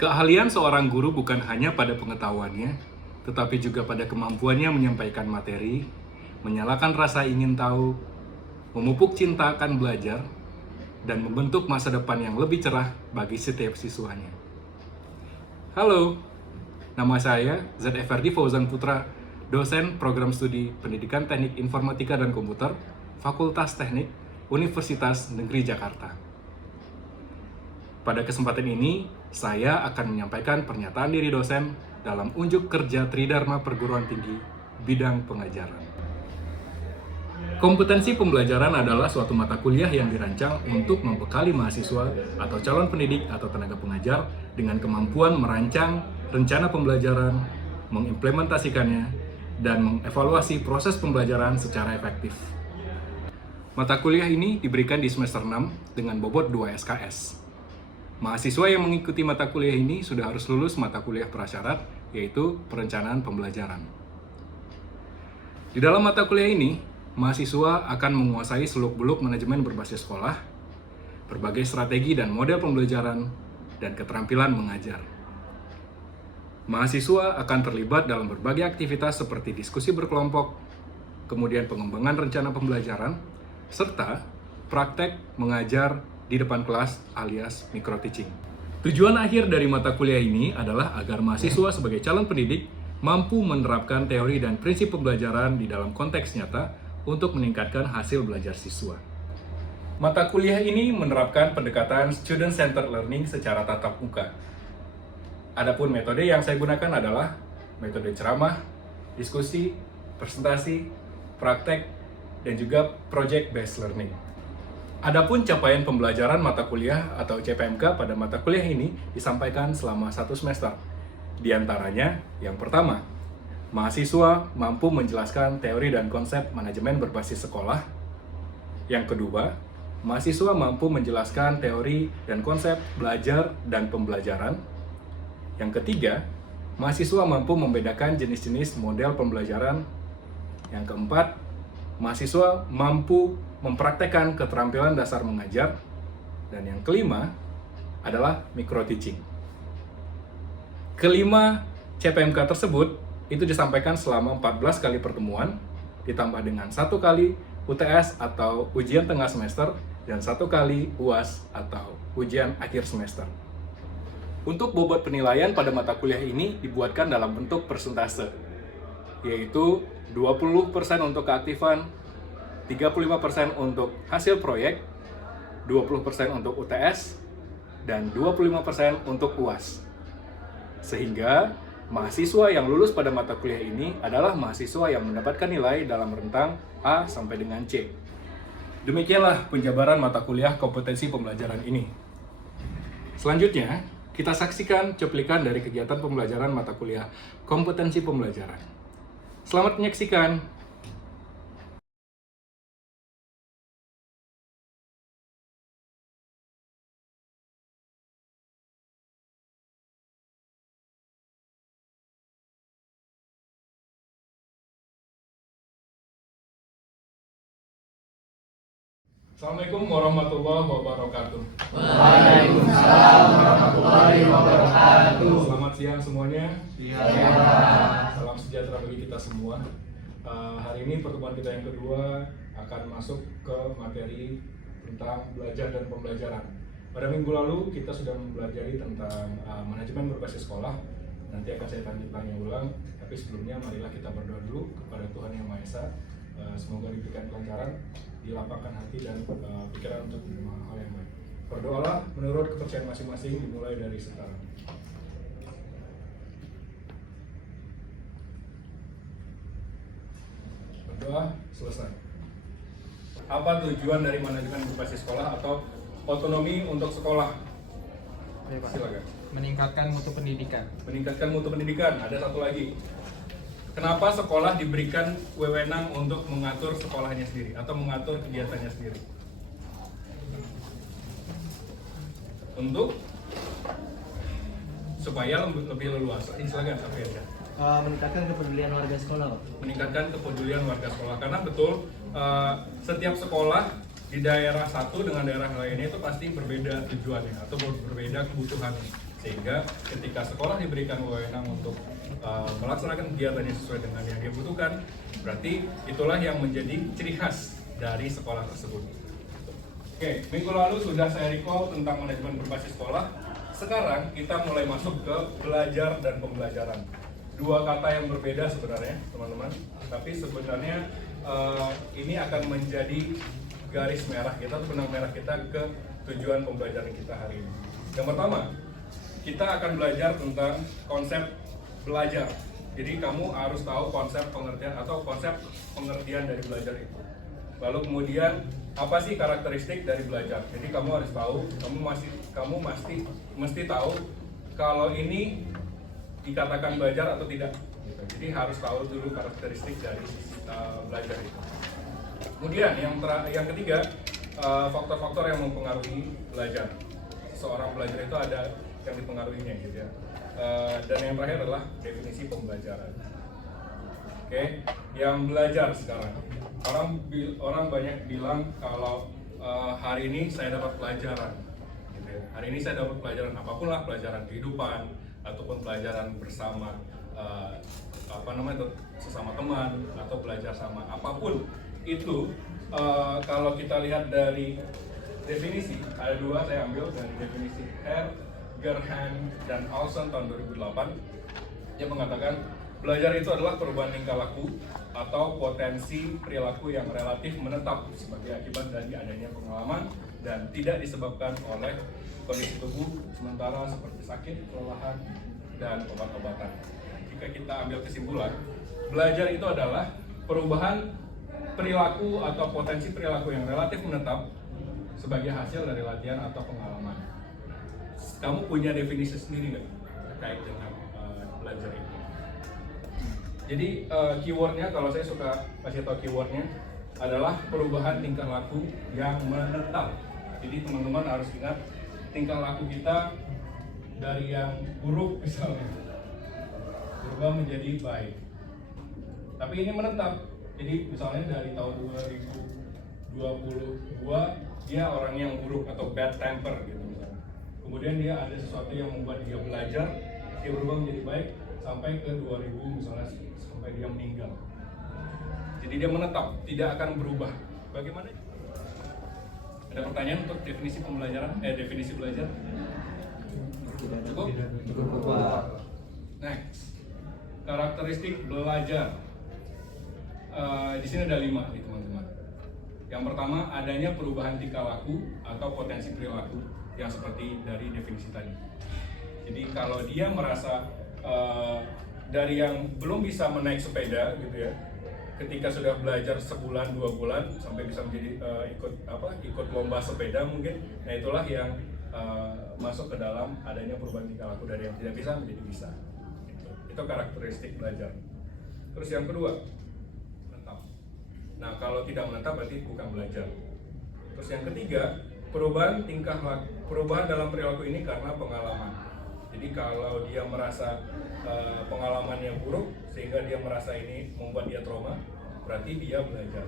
Keahlian seorang guru bukan hanya pada pengetahuannya, tetapi juga pada kemampuannya menyampaikan materi, menyalakan rasa ingin tahu, memupuk cinta akan belajar, dan membentuk masa depan yang lebih cerah bagi setiap siswanya. Halo, nama saya ZFRD Fauzan Putra, dosen program studi Pendidikan Teknik Informatika dan Komputer, Fakultas Teknik, Universitas Negeri Jakarta. Pada kesempatan ini, saya akan menyampaikan pernyataan diri dosen dalam unjuk kerja Tridharma Perguruan Tinggi bidang pengajaran. Kompetensi pembelajaran adalah suatu mata kuliah yang dirancang untuk membekali mahasiswa atau calon pendidik atau tenaga pengajar dengan kemampuan merancang rencana pembelajaran, mengimplementasikannya, dan mengevaluasi proses pembelajaran secara efektif. Mata kuliah ini diberikan di semester 6 dengan bobot 2 SKS. Mahasiswa yang mengikuti mata kuliah ini sudah harus lulus mata kuliah prasyarat, yaitu perencanaan pembelajaran. Di dalam mata kuliah ini, mahasiswa akan menguasai seluk-beluk manajemen berbasis sekolah, berbagai strategi dan model pembelajaran, dan keterampilan mengajar. Mahasiswa akan terlibat dalam berbagai aktivitas seperti diskusi berkelompok, kemudian pengembangan rencana pembelajaran, serta praktek mengajar di depan kelas alias micro-teaching. Tujuan akhir dari mata kuliah ini adalah agar mahasiswa sebagai calon pendidik mampu menerapkan teori dan prinsip pembelajaran di dalam konteks nyata untuk meningkatkan hasil belajar siswa. Mata kuliah ini menerapkan pendekatan student-centered learning secara tatap muka. Adapun metode yang saya gunakan adalah metode ceramah, diskusi, presentasi, praktek, dan juga project-based learning. Adapun capaian pembelajaran mata kuliah atau CPMK pada mata kuliah ini disampaikan selama 1 semester. Di antaranya, yang pertama, mahasiswa mampu menjelaskan teori dan konsep manajemen berbasis sekolah. Yang kedua, mahasiswa mampu menjelaskan teori dan konsep belajar dan pembelajaran. Yang ketiga, mahasiswa mampu membedakan jenis-jenis model pembelajaran. Yang keempat, mahasiswa mampu mempraktekkan keterampilan dasar mengajar. Dan yang kelima adalah micro-teaching. Kelima CPMK tersebut itu disampaikan selama 14 kali pertemuan, ditambah dengan 1 kali UTS atau ujian tengah semester, dan 1 kali UAS atau ujian akhir semester. Untuk bobot penilaian pada mata kuliah ini dibuatkan dalam bentuk persentase, yaitu 20% untuk keaktifan, 35% untuk hasil proyek, 20% untuk UTS, dan 25% untuk UAS. Sehingga mahasiswa yang lulus pada mata kuliah ini adalah mahasiswa yang mendapatkan nilai dalam rentang A sampai dengan C. Demikianlah penjabaran mata kuliah kompetensi pembelajaran ini. Selanjutnya, kita saksikan cuplikan dari kegiatan pembelajaran mata kuliah kompetensi pembelajaran. Selamat menyaksikan. Assalamualaikum warahmatullahi wabarakatuh. Waalaikumsalam warahmatullahi wabarakatuh. Selamat siang semuanya. Siang. Salam sejahtera bagi kita semua. Hari ini pertemuan kita yang kedua akan masuk ke materi tentang belajar dan pembelajaran. Pada minggu lalu kita sudah mempelajari tentang manajemen berbasis sekolah. Nanti akan saya tanya ulang. Tapi sebelumnya marilah kita berdoa dulu kepada Tuhan Yang Maha Esa. Semoga diberikan kelancaran, dilapangkan hati dan pikiran untuk menerima hal yang baik. Berdoalah menurut kepercayaan masing-masing, dimulai dari sekarang. Berdoa selesai. Apa tujuan dari manajemen berbasis sekolah atau otonomi untuk sekolah? Silakan. Meningkatkan mutu pendidikan. Meningkatkan mutu pendidikan. Ada satu lagi. Kenapa sekolah diberikan wewenang untuk mengatur sekolahnya sendiri atau mengatur kegiatannya sendiri? Untuk supaya lebih leluasa. Silakan, Safiya. Meningkatkan kepedulian warga sekolah, Pak. Meningkatkan kepedulian warga sekolah karena betul setiap sekolah di daerah satu dengan daerah lainnya itu pasti berbeda tujuannya atau berbeda kebutuhannya. Sehingga ketika sekolah diberikan wewenang untuk melaksanakan kegiatannya sesuai dengan yang dia butuhkan, berarti itulah yang menjadi ciri khas dari sekolah tersebut. Oke, minggu lalu sudah saya recall tentang manajemen berbasis sekolah. Sekarang kita mulai masuk ke belajar dan pembelajaran. Dua kata yang berbeda sebenarnya, teman-teman. Tapi sebenarnya ini akan menjadi garis merah kita, benang merah kita ke tujuan pembelajaran kita hari ini. Yang pertama, kita akan belajar tentang konsep belajar. Jadi kamu harus tahu konsep pengertian atau konsep pengertian dari belajar itu. Lalu kemudian apa sih karakteristik dari belajar? Jadi kamu harus tahu, kamu mesti tahu kalau ini dikatakan belajar atau tidak. Jadi harus tahu dulu karakteristik dari belajar itu. Kemudian yang ketiga, faktor-faktor yang mempengaruhi belajar. Seorang belajar itu ada yang dipengaruhinya gitu ya. Dan yang terakhir adalah definisi pembelajaran. Oke, yang belajar sekarang. Orang banyak bilang kalau hari ini saya dapat pelajaran. Gitu ya. Hari ini saya dapat pelajaran apapun lah, pelajaran kehidupan ataupun pelajaran bersama sesama teman atau belajar sama apapun itu. Kalau kita lihat dari definisi, ada dua saya ambil dari definisi Gerhan dan Olson tahun 2008 yang mengatakan belajar itu adalah perubahan tingkah laku atau potensi perilaku yang relatif menetap sebagai akibat dari adanya pengalaman dan tidak disebabkan oleh kondisi tubuh sementara seperti sakit, kelelahan, dan obat-obatan. Jika kita ambil kesimpulan, belajar itu adalah perubahan perilaku atau potensi perilaku yang relatif menetap sebagai hasil dari latihan atau pengalaman. Kamu punya definisi sendiri nggak terkait dengan belajar ini? Jadi keywordnya, kalau saya suka kasih tahu keywordnya adalah perubahan tingkah laku yang menetap. Jadi teman-teman harus ingat tingkah laku kita dari yang buruk misalnya berubah menjadi baik. Tapi ini menetap. Jadi misalnya dari tahun 2022 dia orang yang buruk atau bad temper gitu misalnya. Kemudian dia ada sesuatu yang membuat dia belajar, dia berubah menjadi baik sampai ke 2000 misalnya sampai dia meninggal. Jadi dia menetap, tidak akan berubah. Bagaimana? Ada pertanyaan untuk definisi pembelajaran? Definisi belajar? Cukup? Cukup. Next, karakteristik belajar. Di sini ada 5 nih teman-teman. Yang pertama, adanya perubahan tingkah laku atau potensi perilaku yang seperti dari definisi tadi. Jadi kalau dia merasa dari yang belum bisa menaik sepeda gitu ya, ketika sudah belajar sebulan 2 bulan sampai bisa menjadi ikut lomba sepeda mungkin, nah itulah yang masuk ke dalam adanya perubahan tingkah laku dari yang tidak bisa menjadi bisa. Itu karakteristik belajar. Terus yang kedua, menetap. Nah kalau tidak menetap berarti bukan belajar. Terus yang ketiga, perubahan dalam perilaku ini karena pengalaman. Jadi kalau dia merasa pengalamannya buruk sehingga dia merasa ini membuat dia trauma, berarti dia belajar.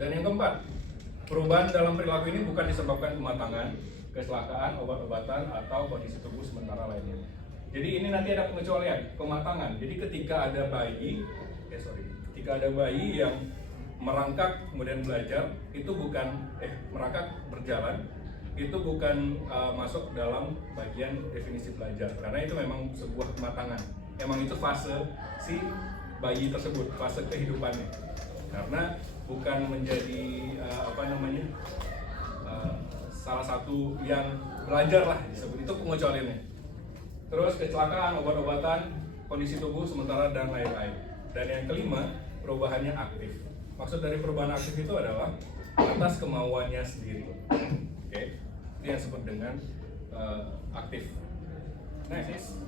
Dan yang keempat, perubahan dalam perilaku ini bukan disebabkan kematangan, kecelakaan, obat-obatan, atau kondisi tubuh sementara lainnya. Jadi ini nanti ada pengecualian, kematangan. Jadi ketika ada bayi yang merangkak kemudian belajar, itu bukan merangkak berjalan, itu bukan masuk dalam bagian definisi belajar, karena itu memang sebuah kematangan. Emang itu fase si bayi tersebut, fase kehidupannya, karena bukan menjadi salah satu yang belajar lah disebut, itu pengecualiannya. Terus kecelakaan, obat-obatan, kondisi tubuh sementara, dan lain-lain. Dan yang kelima, perubahannya aktif. Maksud dari perubahan aktif itu adalah atas kemauannya sendiri. Oke, itu yang disebut dengan aktif. Next,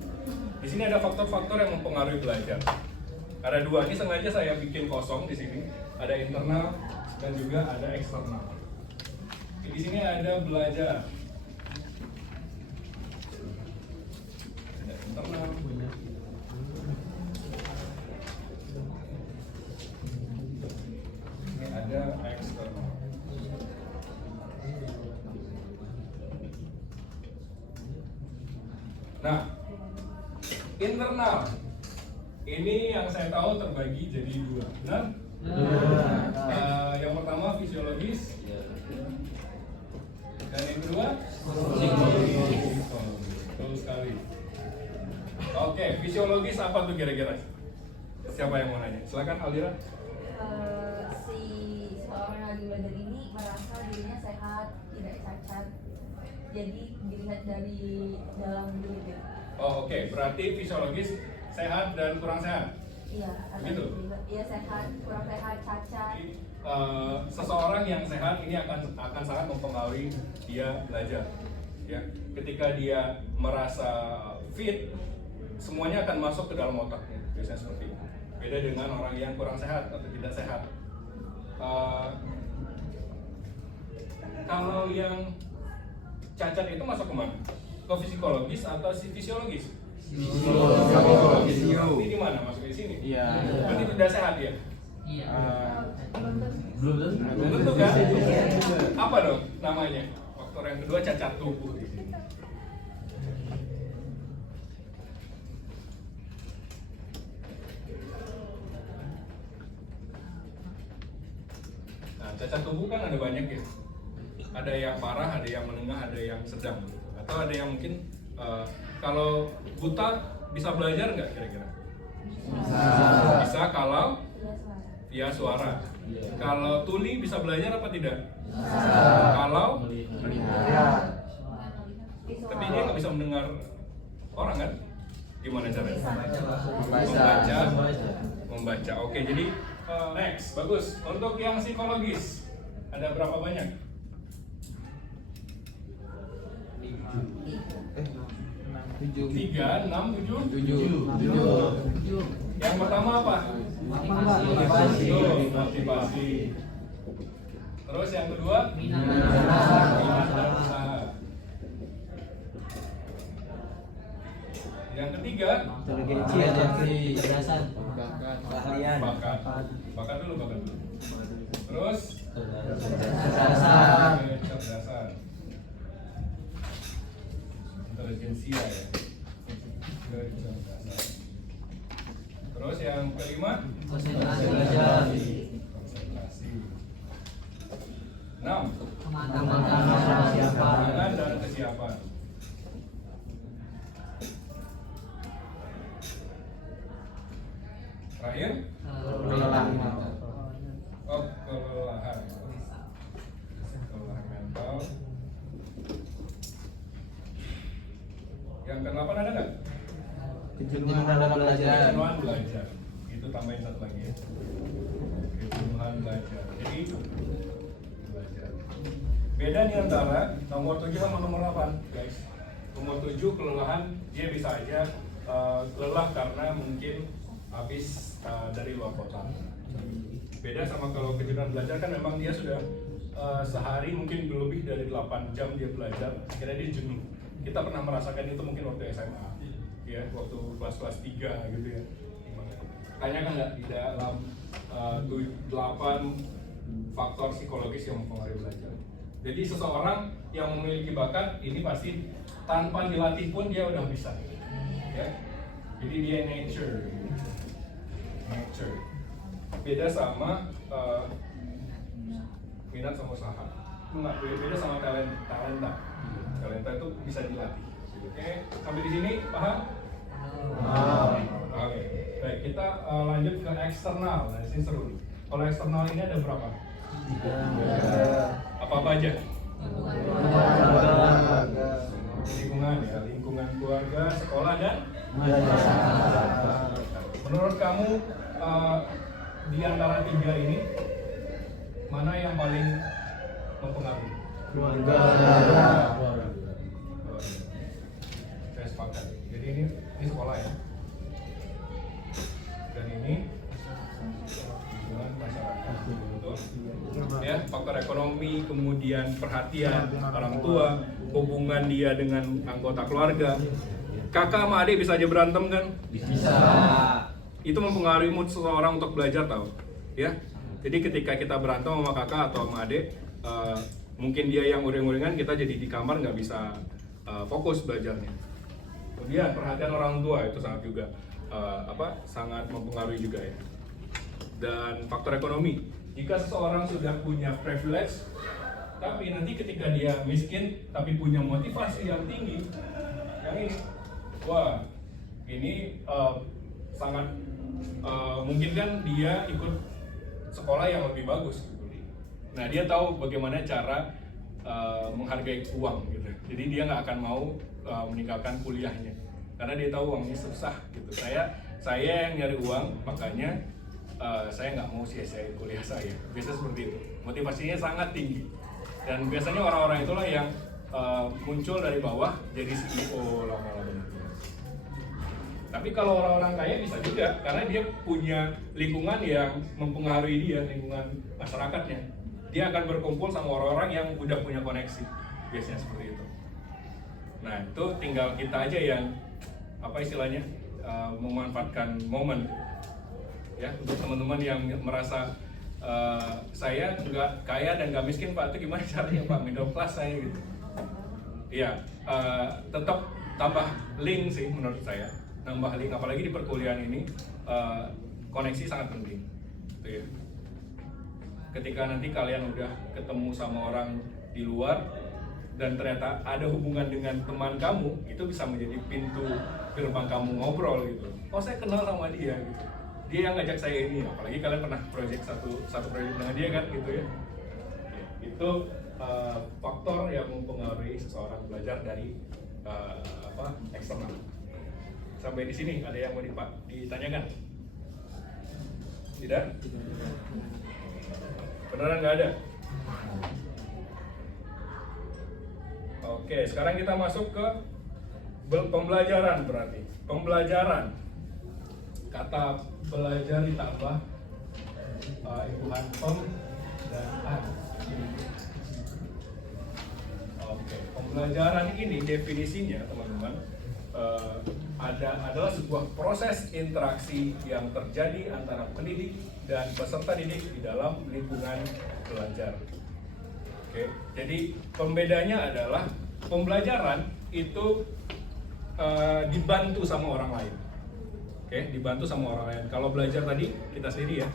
di sini ada faktor-faktor yang mempengaruhi belajar. Ada 2, ini sengaja saya bikin kosong di sini. Ada internal dan juga ada eksternal. Di sini ada belajar. Ada internal. Ini ada eksternal. Nah, internal ini yang saya tahu terbagi jadi dua, benar? Yang pertama fisiologis, dan yang kedua psikologis. Betul sekali. Oke, fisiologis apa tuh kira-kira? Siapa yang mau nanya? Silakan Aldira. Si seorang yang lagi belajar ini merasa dirinya sehat, tidak cacat, jadi dilihat dari dalam diri dia. Oh, oke. Berarti fisiologis sehat dan kurang sehat. Iya, Gitu? Iya sehat, kurang sehat, cacat. Jadi, seseorang yang sehat ini akan sangat mempengaruhi dia belajar. Ya, ketika dia merasa fit, semuanya akan masuk ke dalam otaknya. Biasanya seperti itu. Beda dengan orang yang kurang sehat atau tidak sehat. Kalau yang cacat itu masuk kemana? Ke psikologis atau fisiologis? Fisiologis. Ini di mana? Masuk di sini? Iya. Berarti tidak sehat ya? Belum tentu. Belum tentu kan? Apa dong namanya? Faktor yang kedua cacat tubuh di sini. Nah, cacat tubuh kan ada banyak ya. Ada yang parah, ada yang menengah, ada yang sedang. Atau ada yang mungkin kalau buta bisa belajar nggak kira-kira? Bisa kalau via suara. Kalau tuli bisa belajar apa tidak? Kalau tapi dia nggak bisa mendengar orang kan? Gimana caranya? Membaca. Oke, jadi next, bagus. Untuk yang psikologis ada berapa banyak? 3, 6, 7. Yang pertama apa? Motivasi. Terus yang kedua? Minat dan usaha. Yang ketiga? Kecerdasan, keahlian, Bakat. Bakat dulu. Terus? kecerdasan, Kecerdasan. Intelijensia ya. Kecerdasan. Terus yang kelima? konsentrasi belajar, Konsentrasi. 6. Kematangan dan kesiapan. Terakhir? kelelahan, Oh, kelelahan. Kelelahan mental. Yang ke-8 ada nggak? kejenuhan dalam belajar, Kejenuhan belajar. Itu tambahin satu lagi ya. Kejenuhan belajar. Jadi belajar. Beda nih antara nomor 7 sama nomor 8, guys. Nomor 7 kelelahan, dia bisa aja lelah karena mungkin habis dari luar kota. Beda sama kalau kejenuhan belajar kan memang dia sudah sehari mungkin lebih dari 8 jam dia belajar, akhirnya dia jenuh. Kita pernah merasakan itu mungkin waktu SMA, ya, waktu kelas 3 gitu ya. Tanyakan nggak di dalam 8 faktor psikologis yang mempengaruhi belajar. Jadi seseorang yang memiliki bakat ini pasti tanpa dilatih pun dia udah bisa, ya. Jadi dia nature. Beda sama minat sama usaha. Beda sama talenta. Talenta itu bisa dilatih. Oke, sampai di sini paham? Oke, baik, kita lanjut ke eksternal. Nah, ini seru. Kalau eksternal ini ada berapa? Apa aja? Lingkungan ya, lingkungan keluarga, sekolah dan menurut kamu di antara 3 ini mana yang paling mempengaruhi? keluarga, Saya sepakat. Jadi ini sekolah ya. Dan ini lingkungan masyarakat. Betul? Ya, faktor ekonomi, kemudian perhatian orang tua, hubungan dia dengan anggota keluarga. Kakak sama adik bisa aja berantem kan? bisa, Itu mempengaruhi mood seseorang untuk belajar, tahu? Ya. Jadi ketika kita berantem sama kakak atau sama adik, mungkin dia yang uring-uringan, kita jadi di kamar nggak bisa fokus belajarnya. Kemudian perhatian orang tua itu sangat juga sangat mempengaruhi juga ya. Dan faktor ekonomi. Jika seseorang sudah punya privilege, tapi nanti ketika dia miskin tapi punya motivasi yang tinggi, yang ini, wah, ini sangat mungkin kan dia ikut sekolah yang lebih bagus gitu. Nah, dia tahu bagaimana cara menghargai uang gitu. Jadi dia nggak akan mau meninggalkan kuliahnya karena dia tahu uangnya susah gitu. Saya yang nyari uang, makanya saya nggak mau sia-siain kuliah saya. Biasa seperti itu. Motivasinya sangat tinggi. Dan biasanya orang-orang itulah yang muncul dari bawah jadi CEO lama-lama. Tapi kalau orang-orang kaya bisa juga, karena dia punya lingkungan yang mempengaruhi dia, lingkungan masyarakatnya. Dia akan berkumpul sama orang-orang yang udah punya koneksi, biasanya seperti itu. Nah, itu tinggal kita aja yang apa istilahnya memanfaatkan momen. Ya, untuk teman-teman yang merasa saya nggak kaya dan nggak miskin Pak, itu gimana caranya Pak, middle class saya gitu. Iya, tetap tambah link sih menurut saya, nambah link, apalagi di perkuliahan ini koneksi sangat penting. Gitu ya. Ketika nanti kalian udah ketemu sama orang di luar dan ternyata ada hubungan dengan teman kamu, itu bisa menjadi pintu gerbang kamu ngobrol gitu. Oh, saya kenal sama dia gitu. Dia yang ngajak saya ini, apalagi kalian pernah project satu project dengan dia kan gitu ya. Itu faktor yang mempengaruhi seseorang belajar dari eksternal. Sampai di sini ada yang mau ditanyakan? Tidak? Beneran nggak ada? Oke, sekarang kita masuk ke pembelajaran berarti. Pembelajaran. Kata belajar ditambah imbuhan pem dan an. Oke, pembelajaran ini definisinya teman-teman adalah sebuah proses interaksi yang terjadi antara pendidik dan peserta didik di dalam lingkungan belajar. Oke, jadi pembedanya adalah pembelajaran itu dibantu sama orang lain. Oke, dibantu sama orang lain. Kalau belajar tadi kita sendiri ya.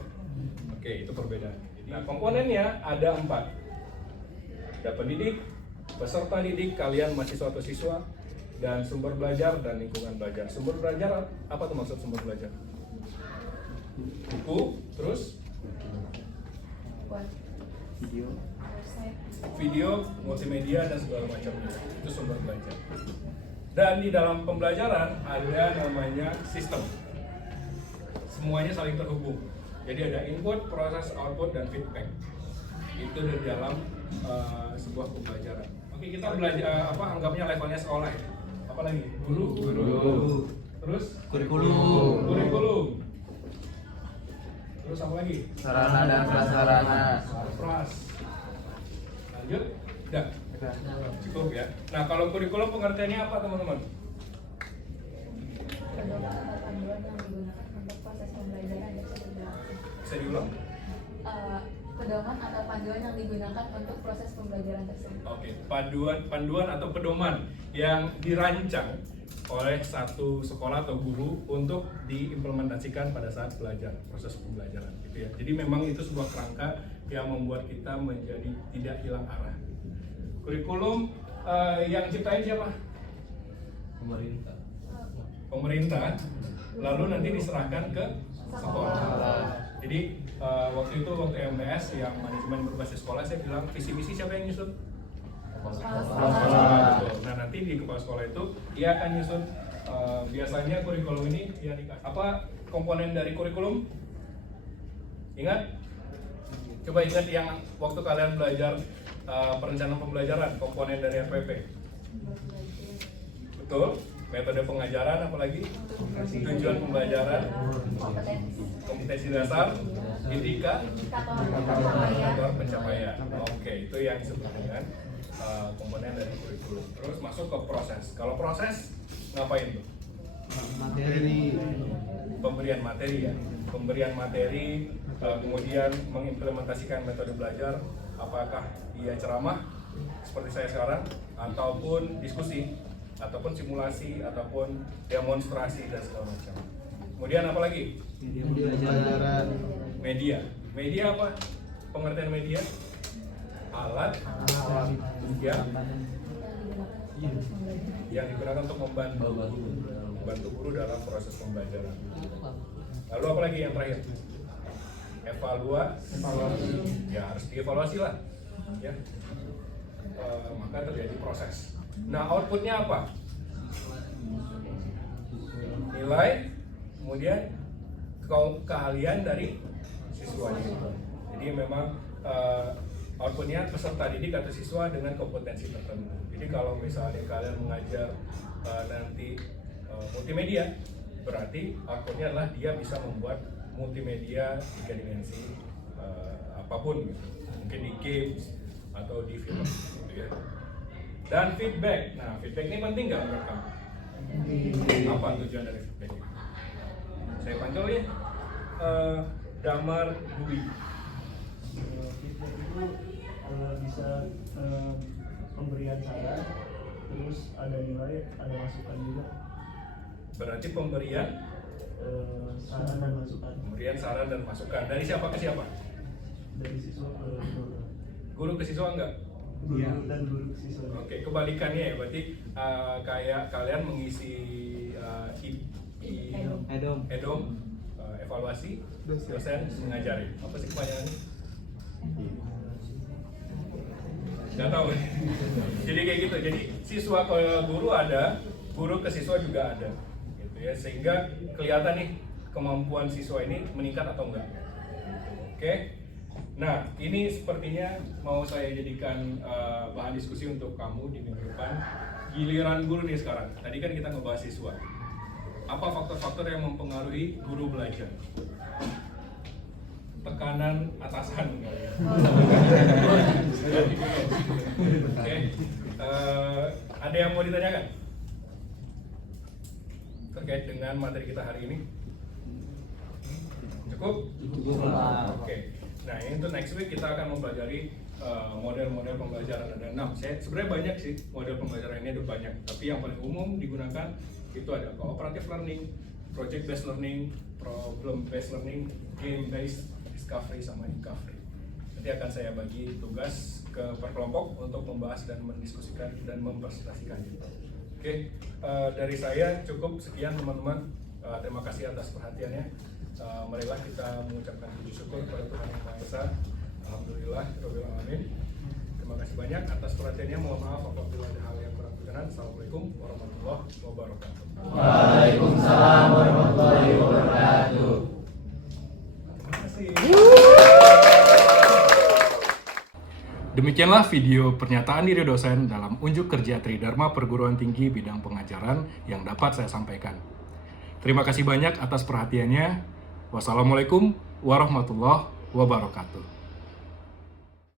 Oke, itu perbedaan. Nah, komponennya ada 4. Ada pendidik, peserta didik, kalian mahasiswa atau siswa, dan sumber belajar dan lingkungan belajar. Sumber belajar apa tuh maksud sumber belajar? Buku, terus video, multimedia dan segala macamnya. Itu sumber belajar. Dan di dalam pembelajaran ada namanya sistem. Semuanya saling terhubung. Jadi ada input, proses, output, dan feedback. Itu di dalam sebuah pembelajaran. Oke, kita belajar anggapnya levelnya sekolah ya. Apa lagi? Guru. Terus kurikulum. Terus apa lagi? Sarana dan prasarana. Pras. Lanjut? Udah? Cukup ya. Nah, kalau kurikulum pengertiannya apa teman-teman? Pedoman atau panduan yang digunakan untuk proses pembelajaran Bisa diulang? Pedoman atau panduan yang digunakan untuk proses pembelajaran tersebut. Oke, panduan atau pedoman yang dirancang oleh satu sekolah atau guru untuk diimplementasikan pada saat belajar, proses pembelajaran gitu ya. Jadi memang itu sebuah kerangka yang membuat kita menjadi tidak hilang arah. Kurikulum yang ciptain siapa? Pemerintah. Lalu nanti diserahkan ke sekolah. Jadi waktu MBS yang manajemen berbasis sekolah, saya bilang visi misi siapa yang nyusun? Kepala sekolah. Nah, nanti di kepala sekolah itu dia akan nyusun biasanya kurikulum ini yang dikasih. Apa komponen dari kurikulum? Ingat? Coba ingat yang waktu kalian belajar perencanaan pembelajaran, komponen dari RPP. Betul? Metode pengajaran, apalagi tujuan pembelajaran, kompetensi dasar, indikator pencapaian. Oke, itu yang disebut dengan komponen dari kurikulum. Terus masuk ke proses. Kalau proses ngapain tuh? Materi. Pemberian materi ya. Pemberian materi, kemudian mengimplementasikan metode belajar. Apakah dia ceramah seperti saya sekarang, ataupun diskusi, ataupun simulasi ataupun demonstrasi dan segala macam. Kemudian apa lagi? Media pembelajaran. Media apa? Pengertian media? Alat yang digunakan untuk membantu guru dalam proses pembelajaran. Lalu apa lagi yang terakhir? Evaluasi. Ya harus dievaluasi lah. Ya. Maka terjadi proses. Nah, outputnya apa? Nilai, kemudian keahlian dari siswanya. Jadi memang outputnya peserta didik atau siswa dengan kompetensi tertentu. Jadi kalau misalnya kalian mengajar nanti multimedia, berarti outputnya adalah dia bisa membuat multimedia 3 dimensi apapun gitu. Mungkin di games atau di film gitu ya. Dan feedback. Nah, feedback ini penting nggak menurut kamu? Apa tujuan dari feedback? Saya panggil ya Damar Dwi. Feedback itu bisa pemberian saran, terus ada nilai, ada masukan juga. Berarti pemberian Saran dan masukan Pemberian saran dan masukan dari siapa ke siapa? dari siswa ke guru. Guru ke siswa enggak? Guru dan guru ke siswa. Oke, kebalikannya ya. Berarti kayak kalian mengisi edom evaluasi, dosen mengajari. Apa sih kepanjangannya? Nggak tahu. Jadi kayak gitu. Jadi siswa ke guru ada, guru ke siswa juga ada. Gitu ya. Sehingga kelihatan nih kemampuan siswa ini meningkat atau enggak. Oke. Nah, ini sepertinya mau saya jadikan bahan diskusi untuk kamu di minggu depan. Giliran guru nih sekarang. Tadi kan kita ngebahas siswa. Apa faktor-faktor yang mempengaruhi guru belajar? Tekanan atasan. Oke. Ada yang mau ditanyakan terkait dengan materi kita hari ini? Cukup? Oke. Nah, ini untuk next week kita akan mempelajari model-model pembelajaran. Ada 6. Sebenarnya banyak sih model pembelajaran ini, ada banyak. Tapi yang paling umum digunakan itu ada cooperative learning, project based learning, problem based learning, game based, discovery sama recovery. Nanti akan saya bagi tugas ke per kelompok untuk membahas dan mendiskusikan dan mempresentasikannya. Oke, dari saya cukup sekian teman-teman. Terima kasih atas perhatiannya. Marilah kita mengucapkan puji syukur kepada Tuhan Yang Maha Esa. Alhamdulillah, Rabbil Alamin. Terima kasih banyak atas perhatiannya. Mohon maaf apabila ada hal yang kurang berkenan. Assalamualaikum warahmatullahi wabarakatuh. Waalaikumsalam warahmatullahi wabarakatuh. Terima kasih. Demikianlah video pernyataan diri dosen dalam unjuk kerja Tridharma Perguruan Tinggi bidang pengajaran yang dapat saya sampaikan. Terima kasih banyak atas perhatiannya. Wassalamualaikum warahmatullahi wabarakatuh.